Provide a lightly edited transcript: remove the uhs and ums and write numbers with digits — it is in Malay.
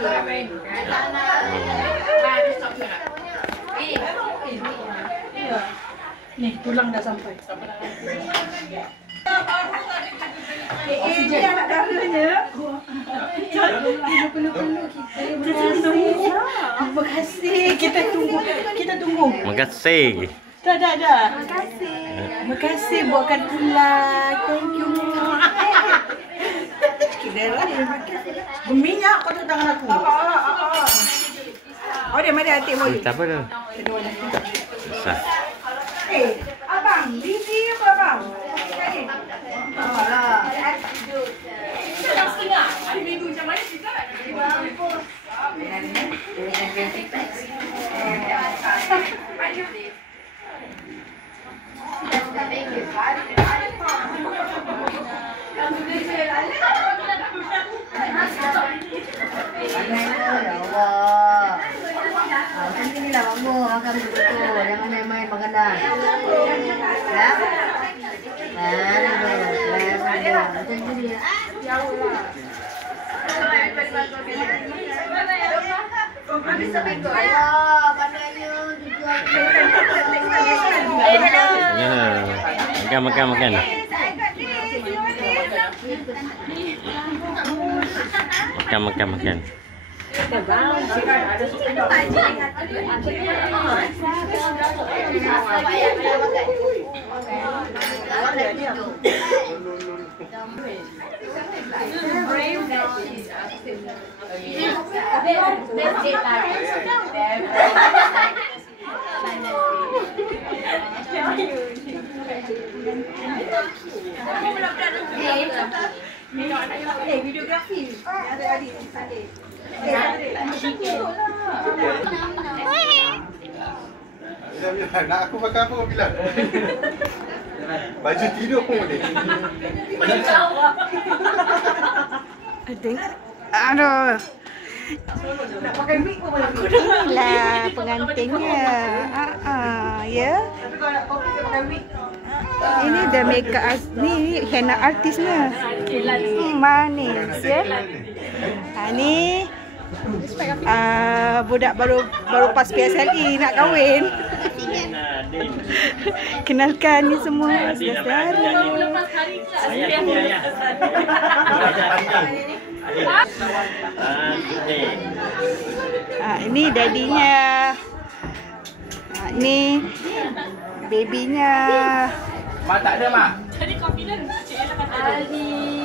Nih, tulang dah sampai. Ini anak darahnya. Peluk-peluk kita. Terima kasih. Kita tunggu. Terima kasih. Dah. Terima kasih buatkan tulang. Thank you. Berminyak kotak tangan aku. Oh, dia mana hati mau? Tak apa dah. Susah. Abang, busy apa abang? Setengah. Ada minggu macam mana kita? Macam ni lah bangun makan betul-betul. Jangan main-main makanan. Ya? Macam ni dia. Ya. Makan. Makan. Videografi. Ada adik. Nak aku pakai apa kau bilang? Baju tidur pun boleh. Aduh. Nak pakai wig pun boleh. Inilah pengantinnya. Ya. Tapi kalau nak kopi dia pakai wig. Ini dah makeup ni henna artisnya. Manis ya. Ni budak baru pas PSLE nak kahwin. Kenalkan ni semua saudara. Ini dadinya. Ini babynya. Mak tak ada mak. Jadi confident. Cik Ella kata. Ali.